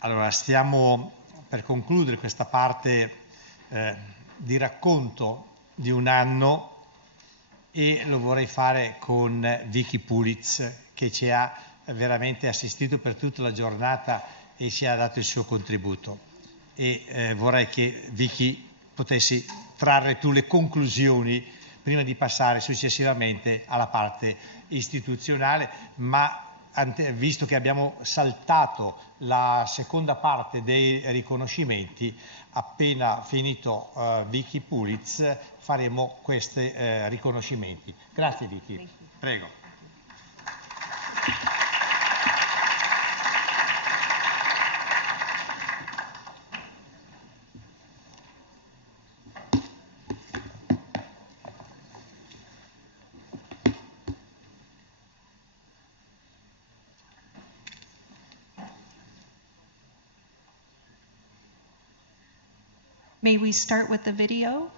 Allora, stiamo per concludere questa parte di racconto di un anno e lo vorrei fare con Vicky Pulitz, che ci ha veramente assistito per tutta la giornata e ci ha dato il suo contributo. E vorrei che Vicky potessi trarre tu le conclusioni prima di passare successivamente alla parte istituzionale, ma visto che abbiamo saltato la seconda parte dei riconoscimenti, appena finito Vicky Pulitz faremo questi riconoscimenti. Grazie Vicky, prego. May we start with the video?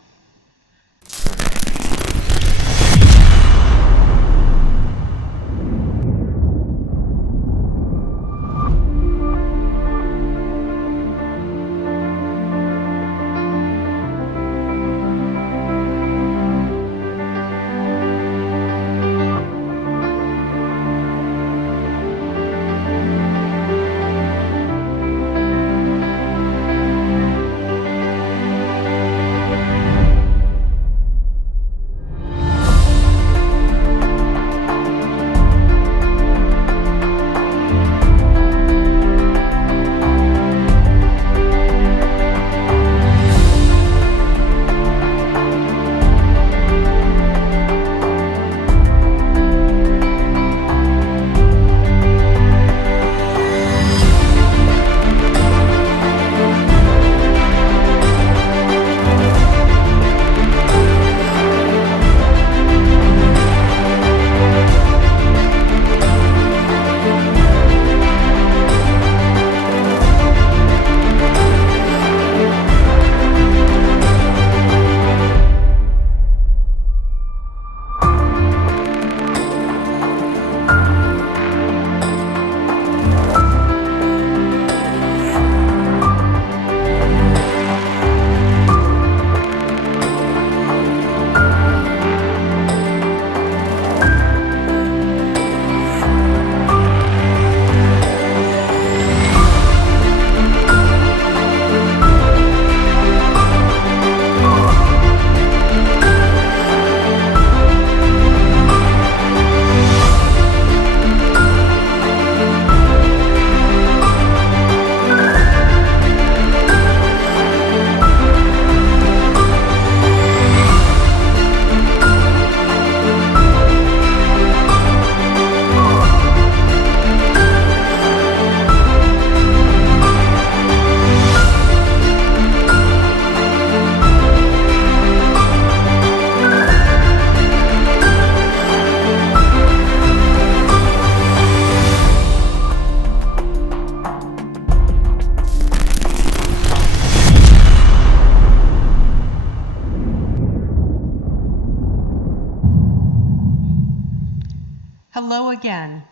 Hello again.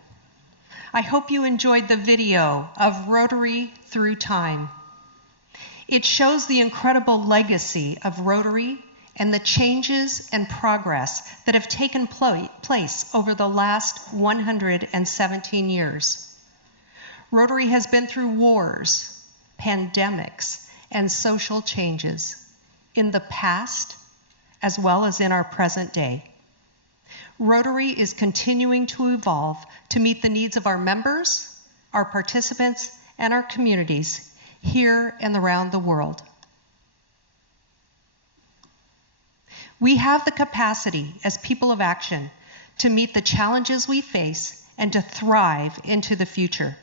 I hope you enjoyed the video of Rotary Through Time. It shows the incredible legacy of Rotary and the changes and progress that have taken place over the last 117 years. Rotary has been through wars, pandemics, and social changes in the past as well as in our present day. Rotary is continuing to evolve to meet the needs of our members, our participants, and our communities here and around the world. We have the capacity as people of action to meet the challenges we face and to thrive into the future.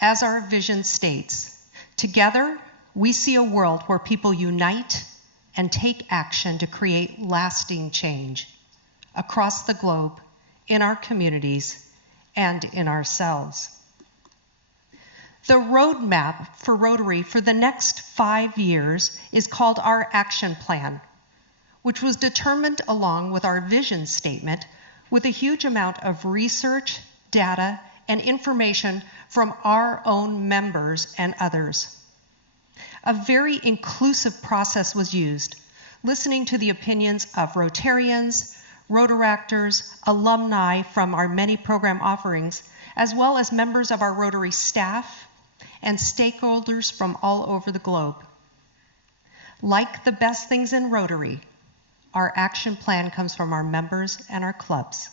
As our vision states, together we see a world where people unite and take action to create lasting change across the globe, in our communities, and in ourselves. The roadmap for Rotary for the next 5 years is called our Action Plan, which was determined along with our vision statement with a huge amount of research, data, and information from our own members and others. A very inclusive process was used, listening to the opinions of Rotarians, Rotaractors, alumni from our many program offerings, as well as members of our Rotary staff and stakeholders from all over the globe. Like the best things in Rotary, our action plan comes from our members and our clubs.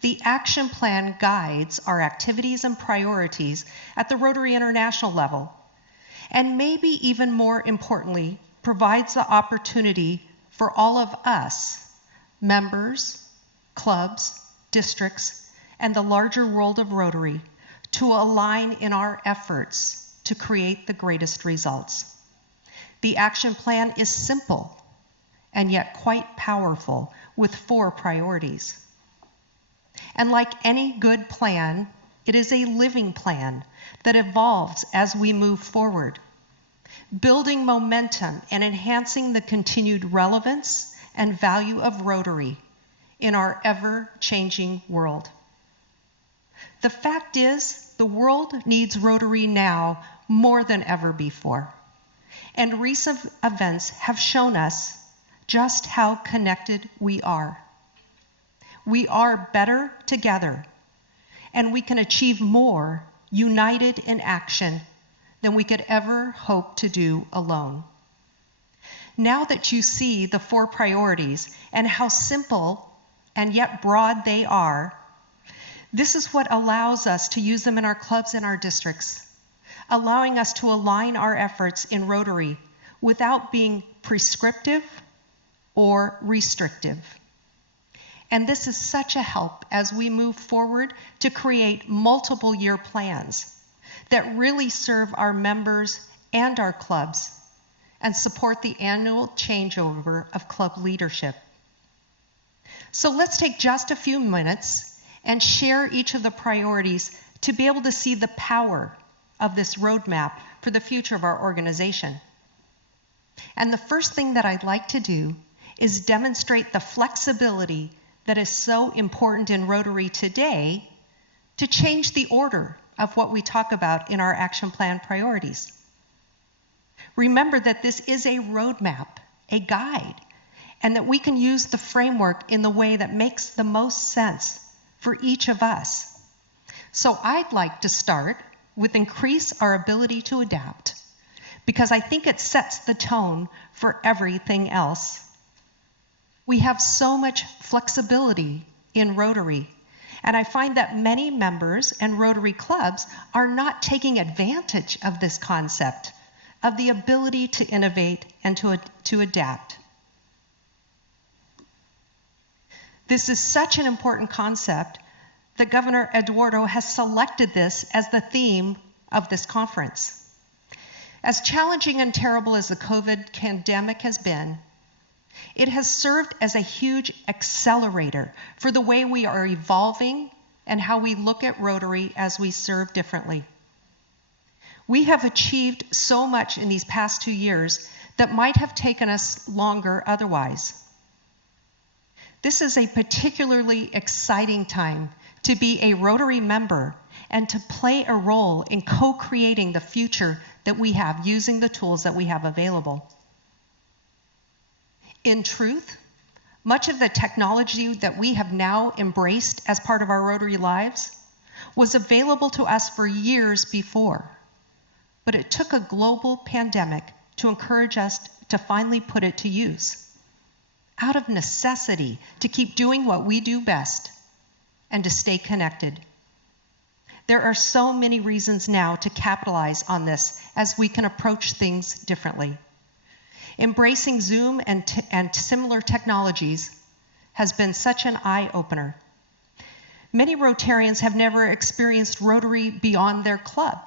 The action plan guides our activities and priorities at the Rotary International level, and maybe even more importantly, provides the opportunity for all of us, members, clubs, districts, and the larger world of Rotary, to align in our efforts to create the greatest results. The action plan is simple and yet quite powerful, with 4 priorities. And like any good plan, it is a living plan that evolves as we move forward, building momentum and enhancing the continued relevance and value of Rotary in our ever-changing world. The fact is, the world needs Rotary now more than ever before, and recent events have shown us just how connected we are. We are better together, and we can achieve more united in action than we could ever hope to do alone. Now that you see the 4 priorities and how simple and yet broad they are, this is what allows us to use them in our clubs and our districts, allowing us to align our efforts in Rotary without being prescriptive or restrictive. And this is such a help as we move forward to create multiple year plans that really serve our members and our clubs and support the annual changeover of club leadership. So let's take just a few minutes and share each of the priorities to be able to see the power of this roadmap for the future of our organization. And the first thing that I'd like to do is demonstrate the flexibility that is so important in Rotary today to change the order of what we talk about in our action plan priorities. Remember that this is a roadmap, a guide, and that we can use the framework in the way that makes the most sense for each of us. So I'd like to start with increase our ability to adapt, because I think it sets the tone for everything else. We have so much flexibility in Rotary, and I find that many members and Rotary clubs are not taking advantage of this concept of the ability to innovate and to adapt. This is such an important concept that Governor Eduardo has selected this as the theme of this conference. As challenging and terrible as the COVID pandemic has been, it has served as a huge accelerator for the way we are evolving and how we look at Rotary as we serve differently. We have achieved so much in these past 2 years that might have taken us longer otherwise. This is a particularly exciting time to be a Rotary member and to play a role in co-creating the future that we have using the tools that we have available. In truth, much of the technology that we have now embraced as part of our Rotary lives was available to us for years before, but it took a global pandemic to encourage us to finally put it to use, out of necessity to keep doing what we do best and to stay connected. There are so many reasons now to capitalize on this as we can approach things differently. Embracing Zoom and similar technologies has been such an eye-opener. Many Rotarians have never experienced Rotary beyond their club,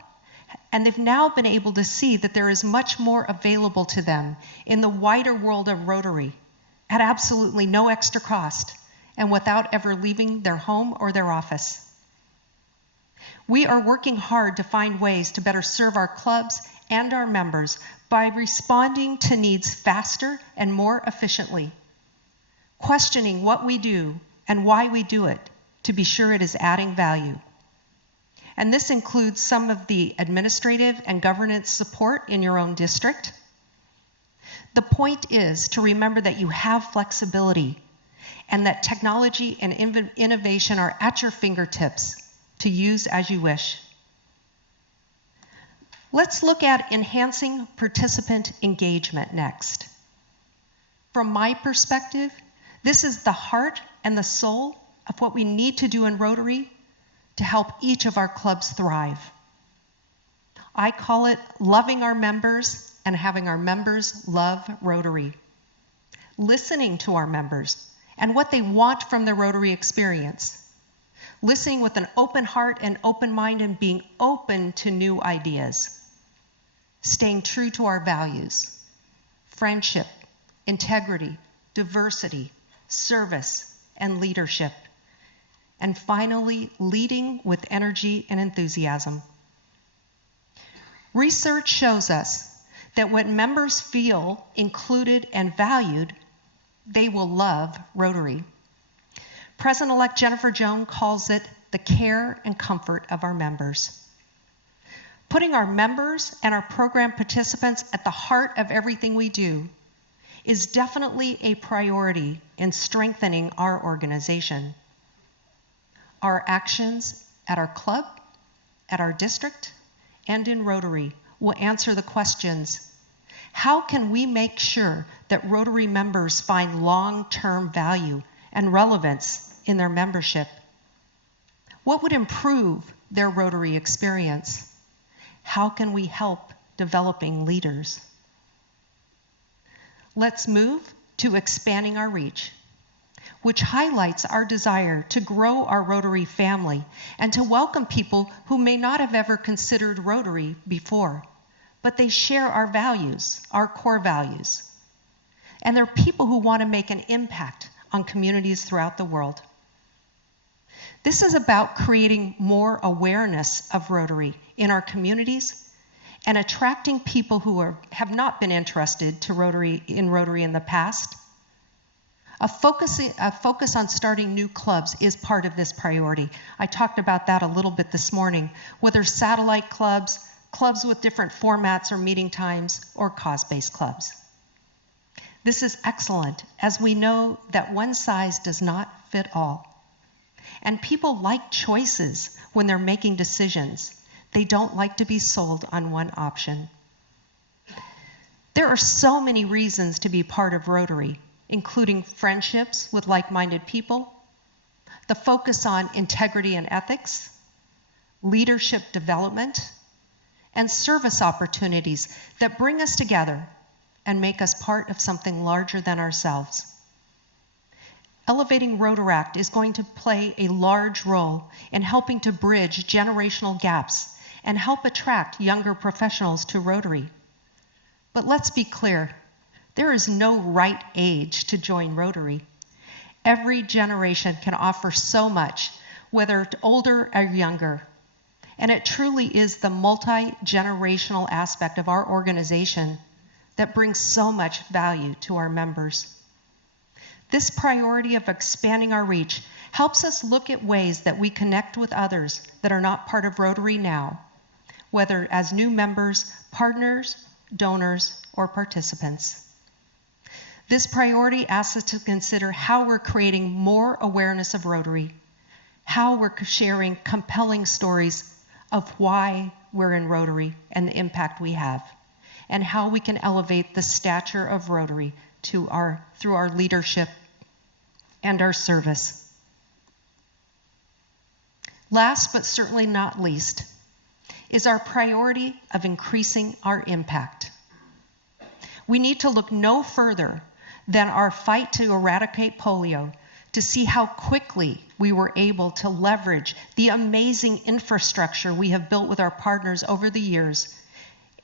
and they've now been able to see that there is much more available to them in the wider world of Rotary at absolutely no extra cost and without ever leaving their home or their office. We are working hard to find ways to better serve our clubs and our members by responding to needs faster and more efficiently, questioning what we do and why we do it to be sure it is adding value. And this includes some of the administrative and governance support in your own district. The point is to remember that you have flexibility and that technology and innovation are at your fingertips to use as you wish. Let's look at enhancing participant engagement next. From my perspective, this is the heart and the soul of what we need to do in Rotary to help each of our clubs thrive. I call it loving our members and having our members love Rotary. Listening to our members and what they want from the Rotary experience. Listening with an open heart and open mind and being open to new ideas. Staying true to our values, friendship, integrity, diversity, service, and leadership. And finally, leading with energy and enthusiasm. Research shows us that when members feel included and valued, they will love Rotary. President-elect Jennifer Jones calls it the care and comfort of our members. Putting our members and our program participants at the heart of everything we do is definitely a priority in strengthening our organization. Our actions at our club, at our district, and in Rotary will answer the questions: how can we make sure that Rotary members find long-term value and relevance in their membership? What would improve their Rotary experience? How can we help developing leaders? Let's move to expanding our reach, which highlights our desire to grow our Rotary family and to welcome people who may not have ever considered Rotary before, but they share our values, our core values. And they're people who want to make an impact on communities throughout the world. This is about creating more awareness of Rotary in our communities and attracting people who have not been interested in Rotary in the past. A focus on starting new clubs is part of this priority. I talked about that a little bit this morning, whether satellite clubs, clubs with different formats or meeting times, or cause-based clubs. This is excellent, as we know that one size does not fit all. And people like choices when they're making decisions. They don't like to be sold on one option. There are so many reasons to be part of Rotary, including friendships with like-minded people, the focus on integrity and ethics, leadership development, and service opportunities that bring us together and make us part of something larger than ourselves. Elevating Rotaract is going to play a large role in helping to bridge generational gaps and help attract younger professionals to Rotary. But let's be clear, there is no right age to join Rotary. Every generation can offer so much, whether older or younger. And it truly is the multi-generational aspect of our organization that brings so much value to our members. This priority of expanding our reach helps us look at ways that we connect with others that are not part of Rotary now, whether as new members, partners, donors, or participants. This priority asks us to consider how we're creating more awareness of Rotary, how we're sharing compelling stories of why we're in Rotary and the impact we have, and how we can elevate the stature of Rotary through our leadership and our service. Last but certainly not least is our priority of increasing our impact. We need to look no further than our fight to eradicate polio to see how quickly we were able to leverage the amazing infrastructure we have built with our partners over the years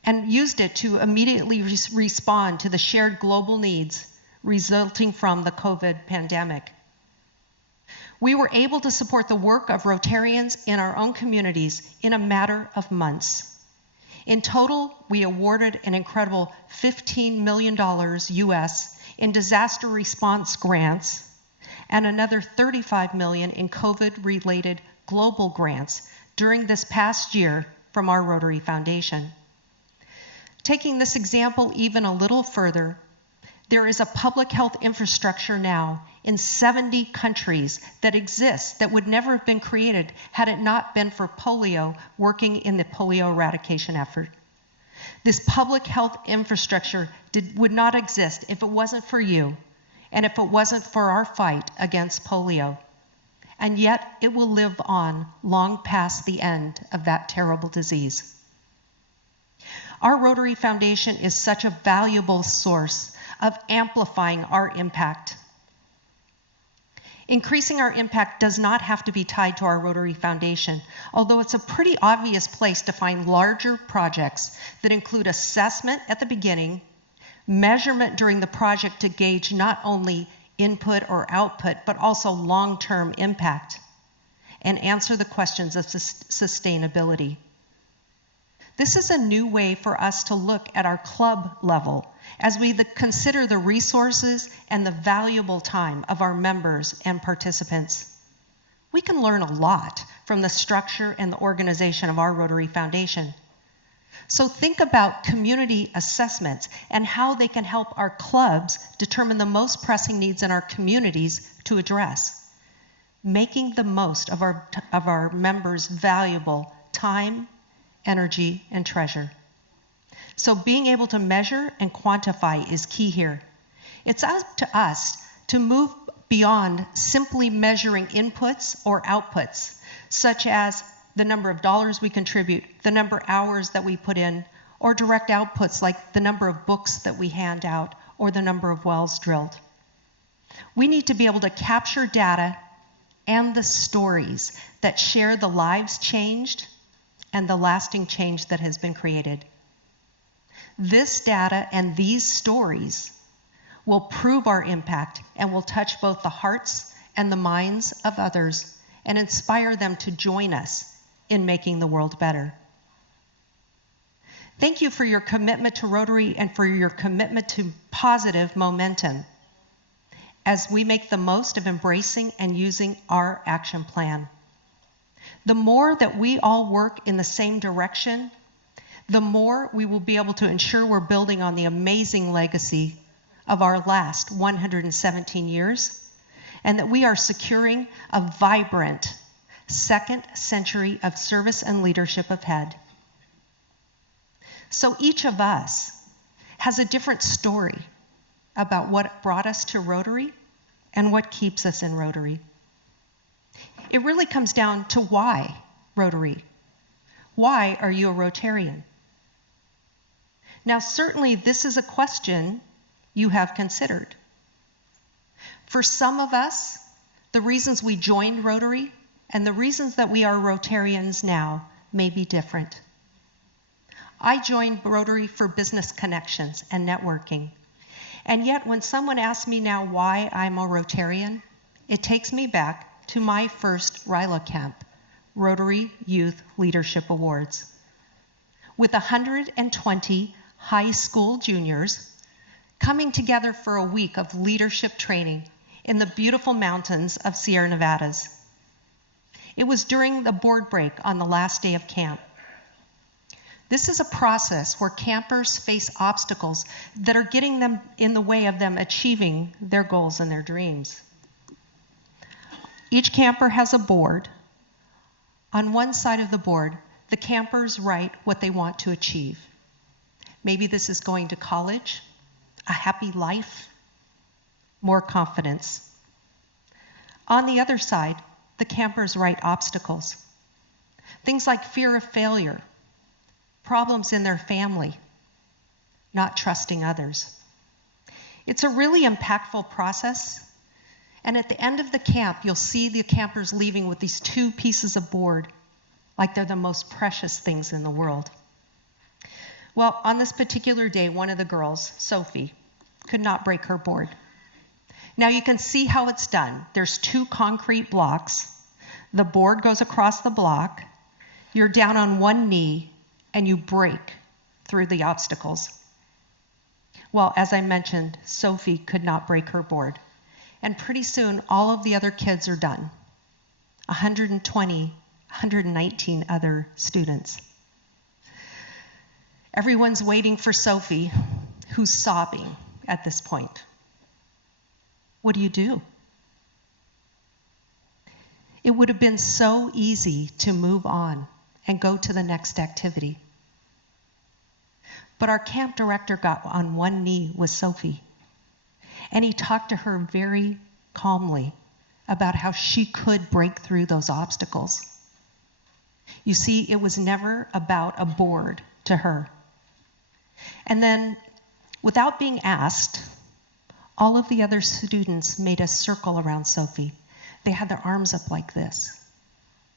and used it to immediately respond to the shared global needs resulting from the COVID pandemic. We were able to support the work of Rotarians in our own communities in a matter of months. In total, we awarded an incredible $15 million US in disaster response grants and another $35 million in COVID-related global grants during this past year from our Rotary Foundation. Taking this example even a little further, there is a public health infrastructure now in 70 countries that exists that would never have been created had it not been for polio working in the polio eradication effort. This public health infrastructure would not exist if it wasn't for you and if it wasn't for our fight against polio. And yet it will live on long past the end of that terrible disease. Our Rotary Foundation is such a valuable source of amplifying our impact. Increasing our impact does not have to be tied to our Rotary Foundation, although it's a pretty obvious place to find larger projects that include assessment at the beginning, measurement during the project to gauge not only input or output, but also long-term impact, and answer the questions of sustainability. This is a new way for us to look at our club level as we consider the resources and the valuable time of our members and participants. We can learn a lot from the structure and the organization of our Rotary Foundation. So think about community assessments and how they can help our clubs determine the most pressing needs in our communities to address, making the most of our members' valuable time, energy, and treasure. So being able to measure and quantify is key here. It's up to us to move beyond simply measuring inputs or outputs, such as the number of dollars we contribute, the number of hours that we put in, or direct outputs like the number of books that we hand out or the number of wells drilled. We need to be able to capture data and the stories that share the lives changed and the lasting change that has been created. This data and these stories will prove our impact and will touch both the hearts and the minds of others and inspire them to join us in making the world better. Thank you for your commitment to Rotary and for your commitment to positive momentum as we make the most of embracing and using our action plan. The more that we all work in the same direction, the more we will be able to ensure we're building on the amazing legacy of our last 117 years, and that we are securing a vibrant second century of service and leadership ahead. So each of us has a different story about what brought us to Rotary and what keeps us in Rotary. It really comes down to why Rotary. Why are you a Rotarian? Now, certainly this is a question you have considered. For some of us, the reasons we joined Rotary and the reasons that we are Rotarians now may be different. I joined Rotary for business connections and networking. And yet when someone asks me now why I'm a Rotarian, it takes me back to my first RILA camp, Rotary Youth Leadership Awards. With 120 high school juniors coming together for a week of leadership training in the beautiful mountains of Sierra Nevadas. It was during the board break on the last day of camp. This is a process where campers face obstacles that are getting them in the way of them achieving their goals and their dreams. Each camper has a board. On one side of the board, the campers write what they want to achieve. Maybe this is going to college, a happy life, more confidence. On the other side, the campers write obstacles. Things like fear of failure, problems in their family, not trusting others. It's a really impactful process. And at the end of the camp, you'll see the campers leaving with these 2 pieces of board, like they're the most precious things in the world. Well, on this particular day, one of the girls, Sophie, could not break her board. Now you can see how it's done. There's 2 concrete blocks. The board goes across the block. You're down on one knee, and you break through the obstacles. Well, as I mentioned, Sophie could not break her board. And pretty soon, all of the other kids are done. 120 119 other students. Everyone's waiting for Sophie, who's sobbing at this point. What do? It would have been so easy to move on and go to the next activity. But our camp director got on one knee with Sophie, and he talked to her very calmly about how she could break through those obstacles. You see, it was never about a board to her. And then, without being asked, all of the other students made a circle around Sophie. They had their arms up like this,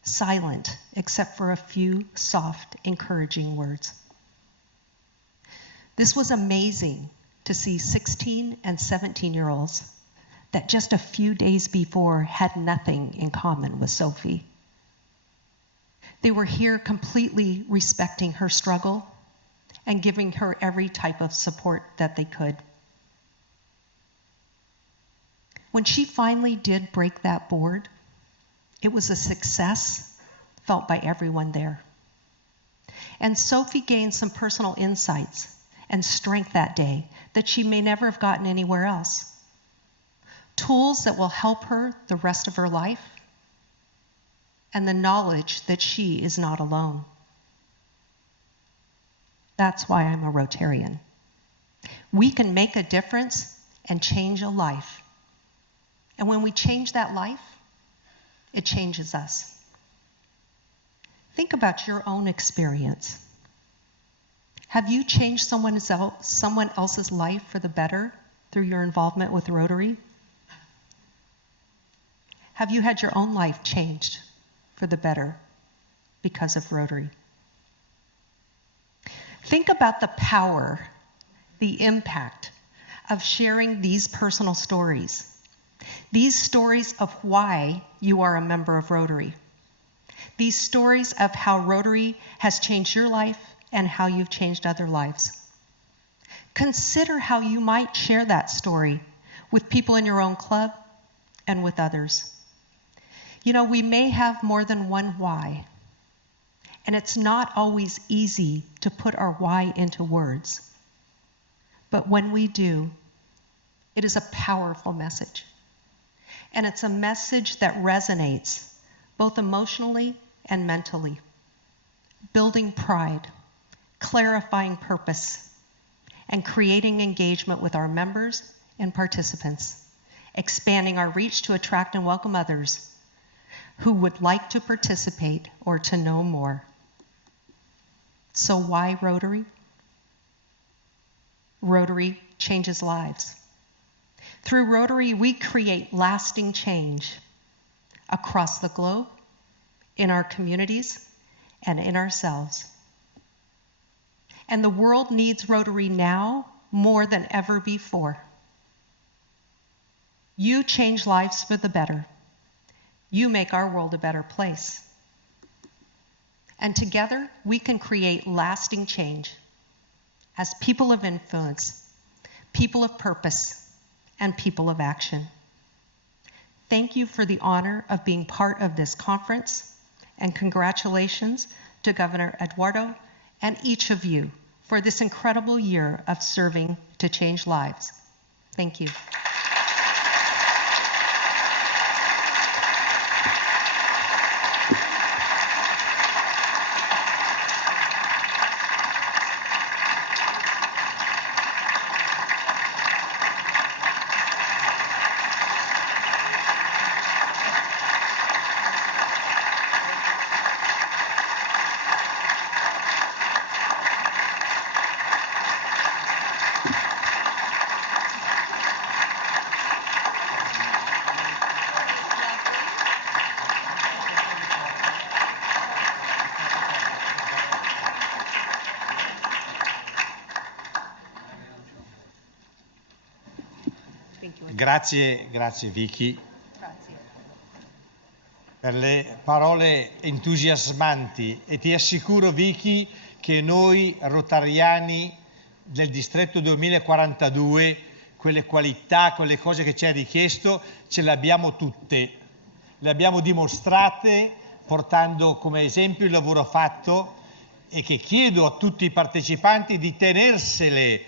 silent, except for a few soft, encouraging words. This was amazing to see 16 and 17-year-olds that just a few days before had nothing in common with Sophie. They were here completely respecting her struggle and giving her every type of support that they could. When she finally did break that board, it was a success felt by everyone there. And Sophie gained some personal insights and strength that day that she may never have gotten anywhere else. Tools that will help her the rest of her life, and the knowledge that she is not alone. That's why I'm a Rotarian. We can make a difference and change a life. And when we change that life, it changes us. Think about your own experience. Have you changed someone else's life for the better through your involvement with Rotary? Have you had your own life changed for the better because of Rotary? Think about the power, the impact of sharing these personal stories. These stories of why you are a member of Rotary. These stories of how Rotary has changed your life and how you've changed other lives. Consider how you might share that story with people in your own club and with others. You know, we may have more than one why, and it's not always easy to put our why into words. But when we do, it is a powerful message. And it's a message that resonates both emotionally and mentally, building pride, clarifying purpose, and creating engagement with our members and participants, expanding our reach to attract and welcome others who would like to participate or to know more. So why Rotary? Rotary changes lives. Through Rotary, we create lasting change across the globe, in our communities, and in ourselves. And the world needs Rotary now more than ever before. You change lives for the better. You make our world a better place. And together, we can create lasting change as people of influence, people of purpose, and people of action. Thank you for the honor of being part of this conference, and congratulations to Governor Eduardo and each of you for this incredible year of serving to change lives. Thank you. Grazie Vicky Grazie. per le parole entusiasmanti, e ti assicuro Vicky che noi rotariani del distretto 2042 quelle qualità, quelle cose che ci hai richiesto ce le abbiamo tutte, le abbiamo dimostrate portando come esempio il lavoro fatto e che chiedo a tutti i partecipanti di tenersele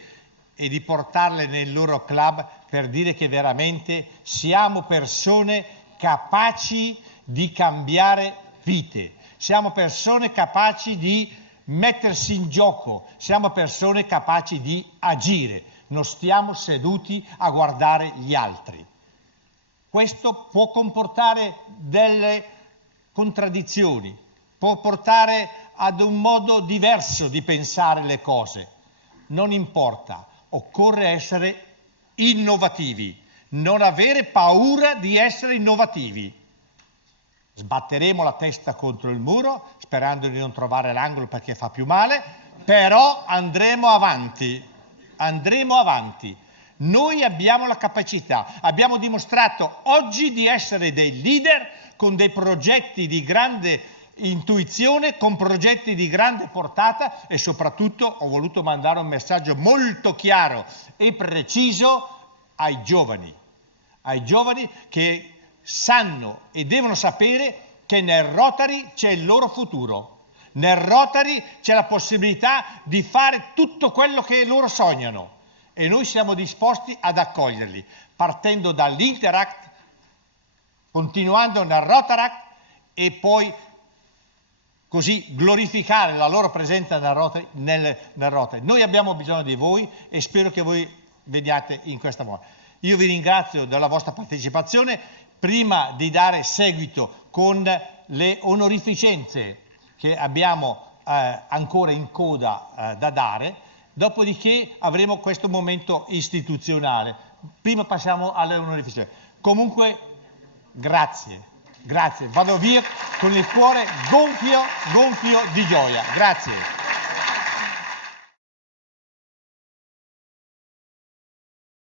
e di portarle nel loro club per dire che veramente siamo persone capaci di cambiare vite, siamo persone capaci di mettersi in gioco, siamo persone capaci di agire, non stiamo seduti a guardare gli altri. Questo può comportare delle contraddizioni, può portare ad un modo diverso di pensare le cose, non importa, occorre essere innovativi, non avere paura di essere innovativi. Sbatteremo la testa contro il muro sperando di non trovare l'angolo perché fa più male, però andremo avanti, andremo avanti. Noi abbiamo la capacità, abbiamo dimostrato oggi di essere dei leader con dei progetti di grande intuizione, con progetti di grande portata e soprattutto ho voluto mandare un messaggio molto chiaro e preciso ai giovani che sanno e devono sapere che nel Rotary c'è il loro futuro, nel Rotary c'è la possibilità di fare tutto quello che loro sognano e noi siamo disposti ad accoglierli, partendo dall'Interact, continuando nel Rotaract e poi così glorificare la loro presenza nel Rotary. Noi abbiamo bisogno di voi e spero che voi veniate in questa moda. Io vi ringrazio della vostra partecipazione. Prima di dare seguito con le onorificenze che abbiamo ancora in coda da dare, dopodiché avremo questo momento istituzionale. Prima passiamo alle onorificenze. Comunque, grazie, vado via con il cuore gonfio di gioia. Grazie.